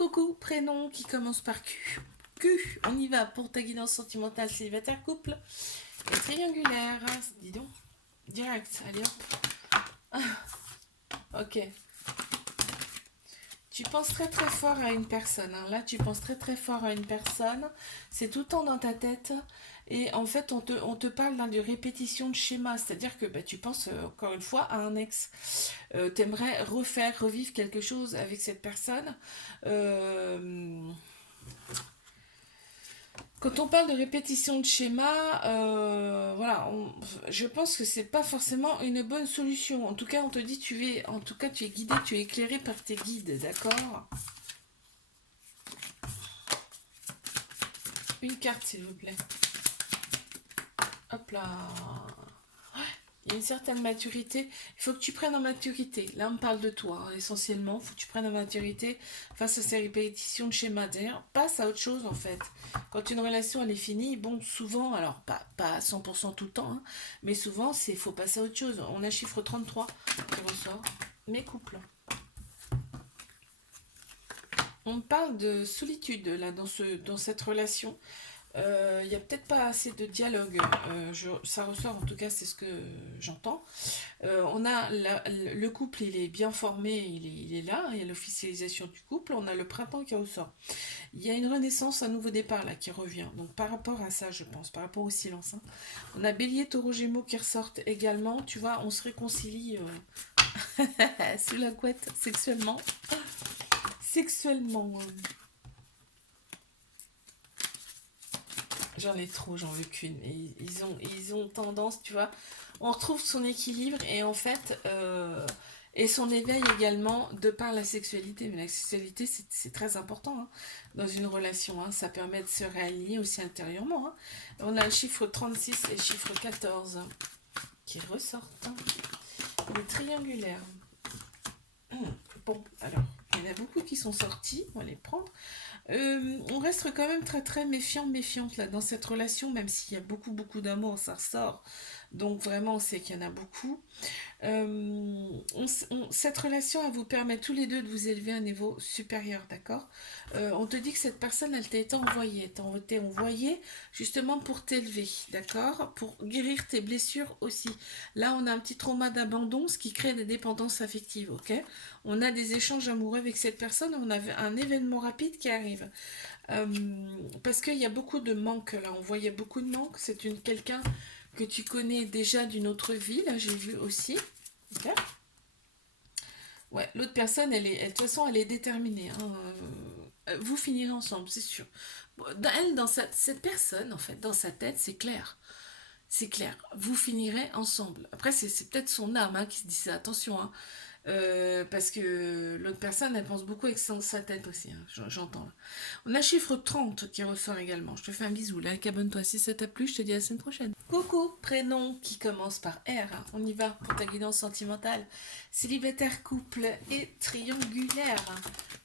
Coucou, prénom qui commence par Q. Q, on y va pour ta guidance sentimentale célibataire couple et triangulaire. Dis donc, direct, allez hop. Ok. Tu penses très très fort à une personne. Hein. Là, tu penses très très fort à une personne. C'est tout le temps dans ta tête. Et en fait, on te parle là de répétition de schéma. C'est-à-dire que tu penses encore une fois à un ex. T'aimerais revivre quelque chose avec cette personne. Euh, Quand on parle de répétition de schéma, voilà, je pense que c'est pas forcément une bonne solution. En tout cas, on te dit en tout cas, tu es guidé, tu es éclairé par tes guides, d'accord? Une carte, s'il vous plaît. Hop là. Il y a une certaine maturité. Il faut que tu prennes en maturité. Là, on parle de toi, hein, essentiellement. Il faut que tu prennes en maturité face à ces répétitions de schémas. D'ailleurs, passe à autre chose, en fait. Quand une relation, elle est finie, bon, souvent, alors, pas à 100% tout le temps, hein, mais souvent, il faut passer à autre chose. On a chiffre 33 qui ressort. Mes couples. On parle de solitude, là, dans cette relation. Il n'y a peut-être pas assez de dialogue. Ça ressort, en tout cas, c'est ce que j'entends. On a le couple, il est bien formé, il est là, il y a l'officialisation du couple, on a le printemps qui ressort. Il y a une renaissance, un nouveau départ là qui revient. Donc par rapport à ça, je pense, par rapport au silence. Hein. On a Bélier, Taureau, Gémeaux qui ressortent également. Tu vois, on se réconcilie sous la couette sexuellement. Sexuellement. J'en ai trop, j'en veux qu'une. Ils ont tendance, tu vois, on retrouve son équilibre et en fait, et son éveil également de par la sexualité. Mais la sexualité, c'est très important hein, dans une relation. Hein. Ça permet de se réaligner aussi intérieurement. Hein. On a le chiffre 36 et le chiffre 14 qui ressortent. Hein. Les triangulaires. Bon, alors, il y en a beaucoup qui sont sortis. On va les prendre. On reste quand même très très méfiante là dans cette relation, même s'il y a beaucoup d'amour, ça ressort. Donc vraiment, on sait qu'il y en a beaucoup. Cette relation, elle vous permet tous les deux de vous élever à un niveau supérieur, d'accord? On te dit que cette personne, elle t'a été envoyée. T'a été envoyée justement pour t'élever, d'accord? Pour guérir tes blessures aussi. Là, on a un petit trauma d'abandon, ce qui crée des dépendances affectives, ok? On a des échanges amoureux avec cette personne, on a un événement rapide qui arrive. Euh, Parce qu'il y a beaucoup de manque là, on voyait beaucoup de manque. C'est quelqu'un que tu connais déjà d'une autre vie, là j'ai vu aussi. Okay. Ouais, l'autre personne, de toute façon, elle est déterminée. Hein. Vous finirez ensemble, c'est sûr. Cette personne, en fait, dans sa tête, c'est clair. C'est clair. Vous finirez ensemble. Après, c'est peut-être son âme hein, qui se dit ça. Attention, hein. Parce que l'autre personne, elle pense beaucoup avec sa tête aussi. Hein. J'entends. Là. On a chiffre 30 qui ressort également. Je te fais un bisou. Là, abonne-toi si ça t'a plu. Je te dis à la semaine prochaine. Coucou, prénom qui commence par R. Hein. On y va pour ta guidance sentimentale. Célibataire, couple et triangulaire.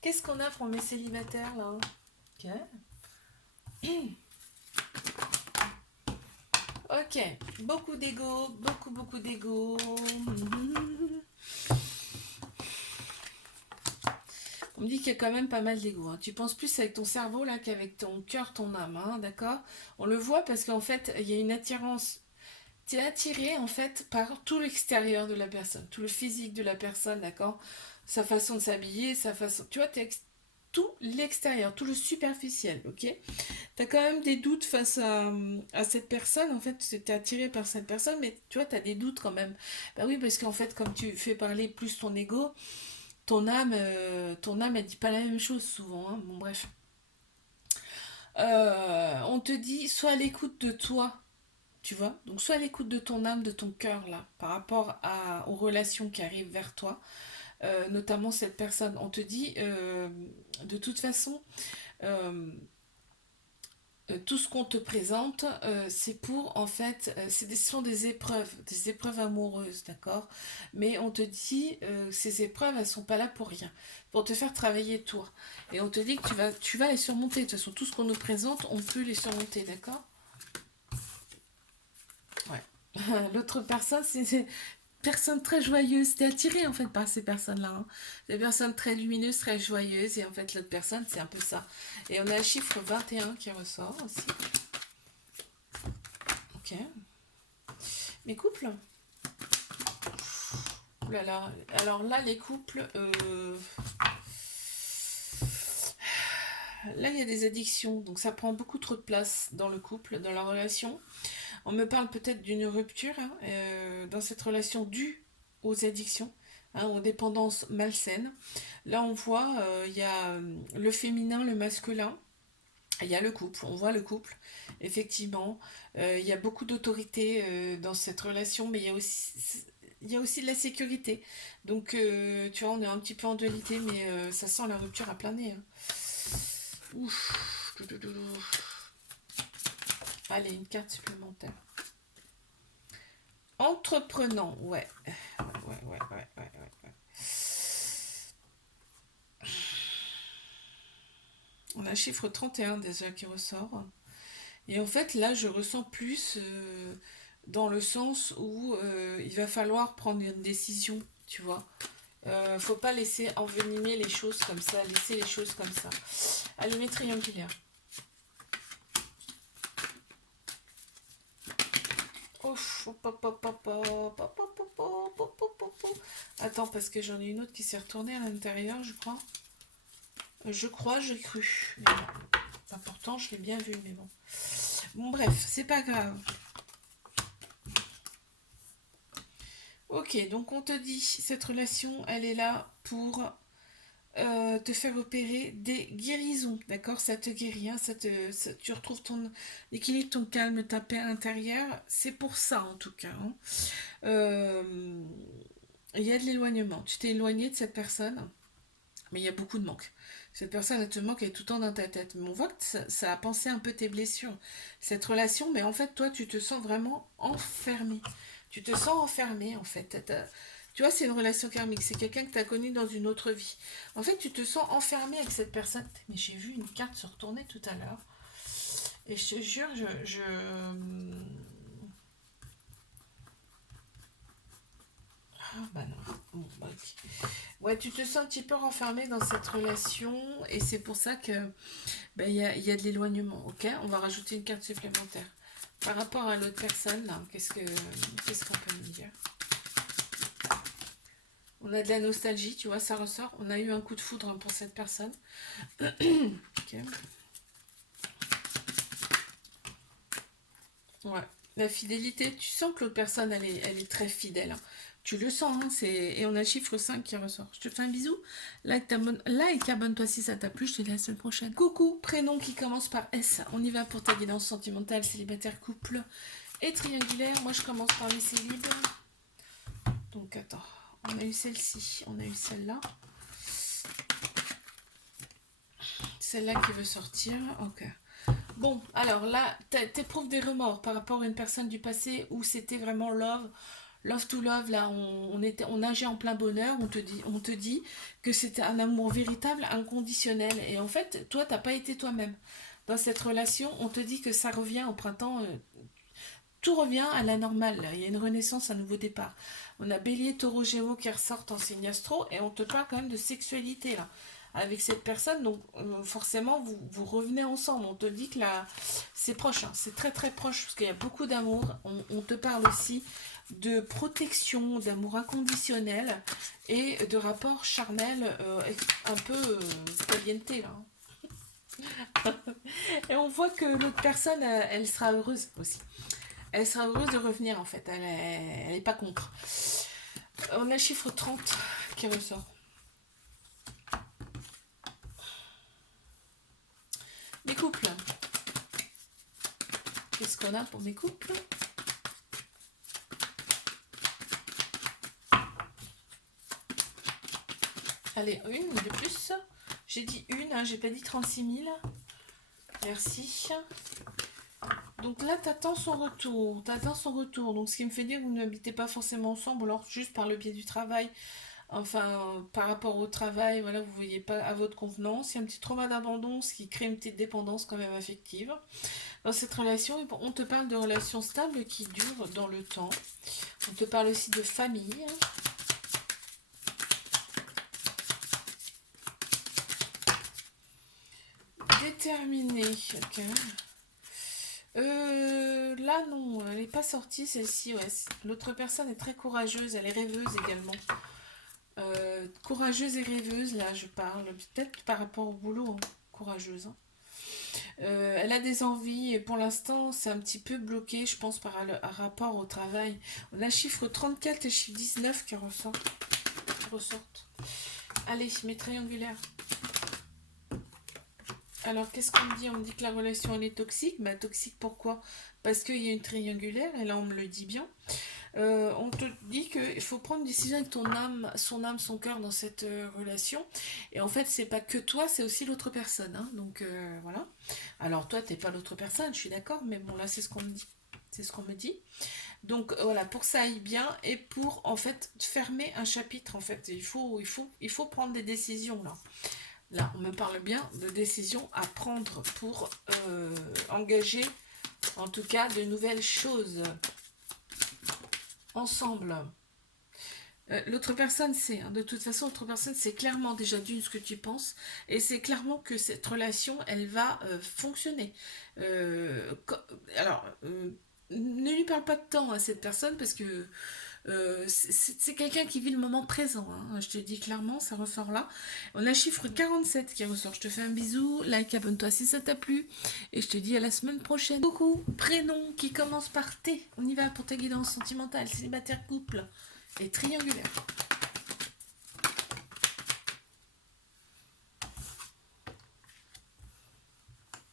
Qu'est-ce qu'on a pour mes célibataires là? Ok. Ok. Beaucoup d'ego. Beaucoup d'ego. On me dit qu'il y a quand même pas mal d'ego. Hein. Tu penses plus avec ton cerveau là qu'avec ton cœur, ton âme, hein, d'accord? On le voit parce qu'en fait, il y a une attirance. Tu es attiré en fait par tout l'extérieur de la personne, tout le physique de la personne, d'accord? Sa façon de s'habiller, sa façon. Tu vois, tout l'extérieur, tout le superficiel, ok? Tu as quand même des doutes face à cette personne, en fait, tu es attiré par cette personne, mais tu vois, tu as des doutes quand même. Bah oui, parce qu'en fait, comme tu fais parler plus ton ego, ton âme, elle dit pas la même chose souvent. Hein. Bon, bref. On te dit, sois à l'écoute de toi, tu vois. Donc, sois à l'écoute de ton âme, de ton cœur, là, par rapport aux relations qui arrivent vers toi. Notamment cette personne. On te dit, de toute façon, euh, tout ce qu'on te présente, c'est pour, en fait, ce sont des épreuves amoureuses, d'accord? Mais on te dit, ces épreuves, elles sont pas là pour rien, pour te faire travailler toi. Et on te dit que tu vas les surmonter. De toute façon, tout ce qu'on nous présente, on peut les surmonter, d'accord? Ouais. L'autre personne, personne très joyeuse. T'es attiré en fait par ces personnes-là, hein. Des personnes très lumineuses, très joyeuses. Et en fait, l'autre personne, c'est un peu ça. Et on a le chiffre 21 qui ressort aussi. Ok. Mes couples. Ouh là là. Alors là, les couples. Là, il y a des addictions. Donc ça prend beaucoup trop de place dans le couple, dans la relation. On me parle peut-être d'une rupture, hein, dans cette relation due aux addictions, hein, aux dépendances malsaines. Là, on voit, il y a le féminin, le masculin. Il y a le couple, on voit le couple, effectivement. Il y a beaucoup d'autorité dans cette relation, mais il y a aussi de la sécurité. Donc, tu vois, on est un petit peu en dualité, mais ça sent la rupture à plein nez, hein. Ouf. Allez, une carte supplémentaire. Entreprenant, ouais. Ouais. On a le chiffre 31 déjà qui ressort. Et en fait, là, je ressens plus dans le sens où il va falloir prendre une décision, tu vois. Faut pas laisser envenimer les choses comme ça, laisser les choses comme ça. Allumez triangulaire. Ouf, hop, hop, hop, hop, hop, hop, hop, hop, hop, hop, hop, hop. Attends, parce que j'en ai une autre qui s'est retournée à l'intérieur, je crois. J'ai cru. Mais bon. Enfin, pourtant, je l'ai bien vu, mais bon. Bon, bref, c'est pas grave. Ok, donc on te dit, cette relation, elle est là pour te faire opérer des guérisons, d'accord? Ça te guérit, hein, tu retrouves ton équilibre, ton calme, ta paix intérieure. C'est pour ça, en tout cas, hein. Euh, il y a de l'éloignement. Tu t'es éloigné de cette personne, mais il y a beaucoup de manque. Cette personne, elle te manque, elle est tout le temps dans ta tête. Mais on voit que ça a pensé un peu tes blessures, cette relation, mais en fait, toi, tu te sens vraiment enfermé. Tu te sens enfermé, en fait. Tu vois, c'est une relation karmique. C'est quelqu'un que tu as connu dans une autre vie. En fait, tu te sens enfermé avec cette personne. Mais j'ai vu une carte se retourner tout à l'heure. Et je te jure, Ah, bah non. Bon, bah, ok. Ouais, tu te sens un petit peu renfermé dans cette relation. Et c'est pour ça que ben, il y a de l'éloignement, ok? On va rajouter une carte supplémentaire. Par rapport à l'autre personne, là, qu'est-ce qu'on peut me dire? On a de la nostalgie, tu vois, ça ressort. On a eu un coup de foudre, hein, pour cette personne. Ok. Ouais. La fidélité, tu sens que l'autre personne, elle est très fidèle, hein. Tu le sens, hein, et on a le chiffre 5 qui ressort. Je te fais un bisou. Like, abonne-toi si ça t'a plu. Je te dis à la semaine prochaine. Coucou, prénom qui commence par S. On y va pour ta guidance sentimentale, célibataire, couple et triangulaire. Moi, je commence par les célibes. Donc, attends. On a eu celle-ci, on a eu celle-là. Celle-là qui veut sortir. Ok. Bon, alors là, t'éprouves des remords par rapport à une personne du passé où c'était vraiment love to love. Là, on nageait en plein bonheur. On te dit que c'était un amour véritable, inconditionnel. Et en fait, toi, t'as pas été toi-même. Dans cette relation, on te dit que ça revient au printemps. Tout revient à la normale. Là. Il y a une renaissance, un nouveau départ. On a Bélier, Taureau, Gémeaux qui ressortent en signe astro et on te parle quand même de sexualité là avec cette personne. Donc forcément, vous revenez ensemble. On te dit que là, c'est proche, hein, c'est très très proche parce qu'il y a beaucoup d'amour. On te parle aussi de protection, d'amour inconditionnel et de rapport charnel un peu caliente là. Et on voit que l'autre personne, elle sera heureuse aussi. Elle sera heureuse de revenir en fait. Elle est pas contre. On a le chiffre 30 qui ressort. Mes couples. Qu'est-ce qu'on a pour mes couples? Allez, une de plus. J'ai dit une, hein, j'ai pas dit 36 000. Merci. Donc là, t'attends son retour. T'attends son retour. Donc ce qui me fait dire que vous n'habitez pas forcément ensemble, alors juste par le biais du travail, Enfin, par rapport au travail, voilà, vous ne voyez pas à votre convenance. Il y a un petit trauma d'abandon, ce qui crée une petite dépendance quand même affective. Dans cette relation, on te parle de relations stables qui durent dans le temps. On te parle aussi de famille. Déterminée, ok. Là, non, elle n'est pas sortie, celle-ci, ouais. L'autre personne est très courageuse, elle est rêveuse également. Courageuse et rêveuse, là, je parle. Peut-être par rapport au boulot, hein. Courageuse, hein. Elle a des envies et pour l'instant, c'est un petit peu bloqué, je pense, par rapport au travail. On a chiffre 34 et chiffre 19 qui ressortent. Allez, mes triangulaires. Alors, qu'est-ce qu'on me dit? On me dit que la relation, elle est toxique. Bah, toxique, pourquoi? Parce qu'il y a une triangulaire, et là, on me le dit bien. On te dit qu'il faut prendre une décision avec ton âme, son cœur dans cette relation. Et en fait, c'est pas que toi, c'est aussi l'autre personne, hein. Donc, voilà. Alors, toi, t'es pas l'autre personne, je suis d'accord, mais bon, là, c'est ce qu'on me dit. C'est ce qu'on me dit. Donc, voilà, pour que ça aille bien et pour, en fait, fermer un chapitre, en fait. Il faut prendre des décisions, là. Là, on me parle bien de décisions à prendre pour engager, en tout cas, de nouvelles choses ensemble. L'autre personne sait, hein, de toute façon, l'autre personne sait clairement déjà d'une ce que tu penses, et c'est clairement que cette relation, elle va fonctionner. Euh, co- alors, ne lui parle pas de temps à cette personne parce que c'est quelqu'un qui vit le moment présent, hein. Je te dis clairement, ça ressort là. On a chiffre 47 qui ressort. Je te fais un bisou, like, abonne-toi si ça t'a plu, et je te dis à la semaine prochaine. Coucou, prénom qui commence par T. On y va pour ta guidance sentimentale, célibataire, couple et triangulaire.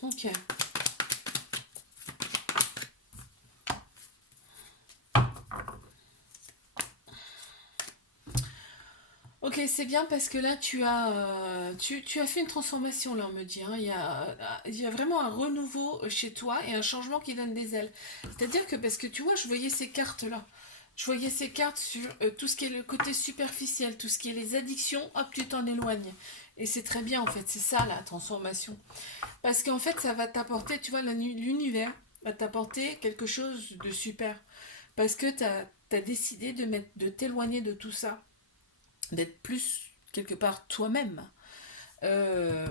Ok. Ok, c'est bien parce que là, tu as fait une transformation, là, on me dit, hein. Il y a vraiment un renouveau chez toi et un changement qui donne des ailes. C'est-à-dire que, parce que tu vois, je voyais ces cartes-là. Je voyais ces cartes sur tout ce qui est le côté superficiel, tout ce qui est les addictions, hop, tu t'en éloignes. Et c'est très bien, en fait, c'est ça, la transformation. Parce qu'en fait, ça va t'apporter, tu vois, l'univers va t'apporter quelque chose de super. Parce que tu as décidé de t'éloigner de tout ça, d'être plus quelque part toi-même. Euh,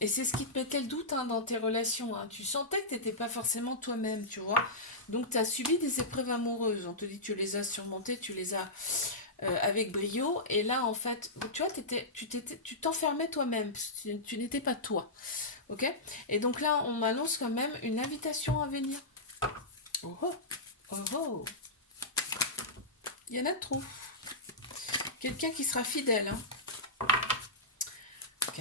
et c'est ce qui te mettait le doute, hein, dans tes relations, hein. Tu sentais que tu n'étais pas forcément toi-même, tu vois. Donc tu as subi des épreuves amoureuses. On te dit que tu les as surmontées, tu les as avec brio. Et là, en fait, tu vois, tu t'enfermais toi-même. Tu n'étais pas toi. Ok. Et donc là, on m'annonce quand même une invitation à venir. Oh oh, oh oh. Il y en a trop. Quelqu'un qui sera fidèle, hein. Ok.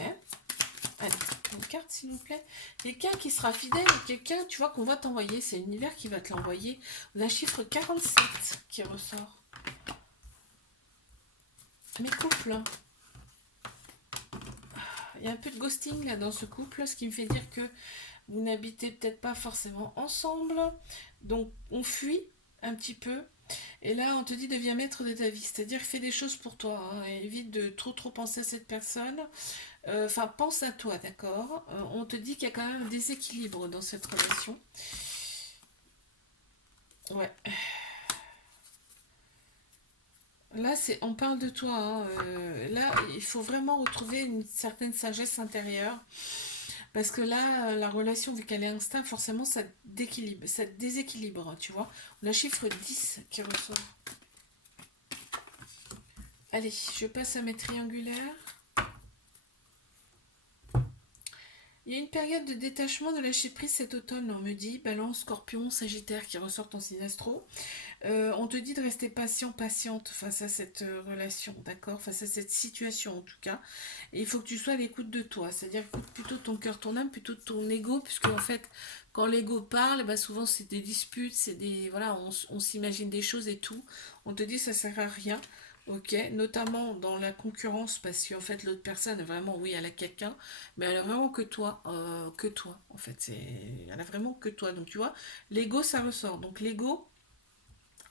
Allez, une carte s'il vous plaît. Quelqu'un qui sera fidèle, quelqu'un, tu vois, qu'on va t'envoyer. C'est l'univers qui va te l'envoyer. On a chiffre 47 qui ressort. Mes couples, hein. Il y a un peu de ghosting là dans ce couple, ce qui me fait dire que vous n'habitez peut-être pas forcément ensemble. Donc on fuit un petit peu. Et là, on te dit deviens maître de ta vie. C'est-à-dire fais des choses pour toi, hein. Évite de trop penser à cette personne. Enfin, pense à toi, d'accord. On te dit qu'il y a quand même un déséquilibre dans cette relation. Ouais. Là, on parle de toi, hein. Là, il faut vraiment retrouver une certaine sagesse intérieure. Parce que là, la relation, vu qu'elle est instable, forcément, ça déséquilibre, tu vois. On a chiffre 10 qui ressort. Allez, je passe à mes triangulaires. Il y a une période de détachement, de lâcher prise cet automne, on me dit. Balance, Scorpion, Sagittaire qui ressortent en signe astro. On te dit de rester patiente face à cette relation, d'accord? Face à cette situation en tout cas. Et il faut que tu sois à l'écoute de toi, c'est-à-dire écoute plutôt ton cœur, ton âme, plutôt ton ego, puisque en fait, quand l'ego parle, bah souvent c'est des disputes, c'est des. Voilà, on s'imagine des choses et tout. On te dit ça sert à rien. Ok, notamment dans la concurrence, parce qu'en fait l'autre personne, vraiment, oui, elle a quelqu'un, mais elle a vraiment que toi, en fait, elle a vraiment que toi. Donc tu vois, l'ego ça ressort. Donc l'ego,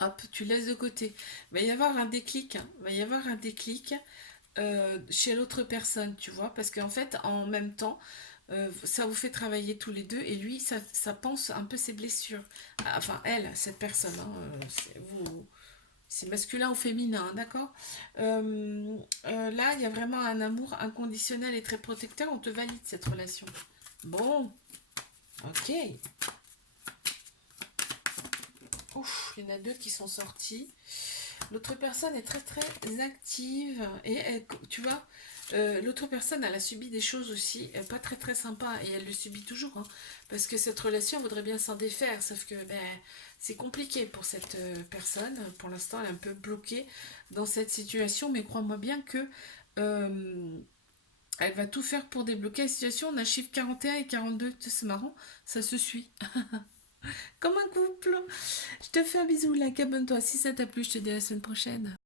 hop, tu laisses de côté. Il va y avoir un déclic, hein. Il va y avoir un déclic chez l'autre personne, tu vois, parce qu'en fait, en même temps, ça vous fait travailler tous les deux, et lui, ça pense un peu ses blessures. Ah, enfin, elle, cette personne, hein, c'est masculin ou féminin, hein, d'accord. Là, il y a vraiment un amour inconditionnel et très protecteur, on te valide cette relation. Bon, ok. Ouf, il y en a deux qui sont sortis. L'autre personne est très très active et tu vois, l'autre personne elle a subi des choses aussi pas très très sympas et elle le subit toujours, hein, parce que cette relation voudrait bien s'en défaire, sauf que c'est compliqué pour cette personne. Pour l'instant elle est un peu bloquée dans cette situation, mais crois-moi bien que euh, elle va tout faire pour débloquer la situation. On a chiffre 41 et 42, c'est marrant, ça se suit. Comme un couple. Je te fais un bisou, like, abonne-toi si ça t'a plu, je te dis à la semaine prochaine.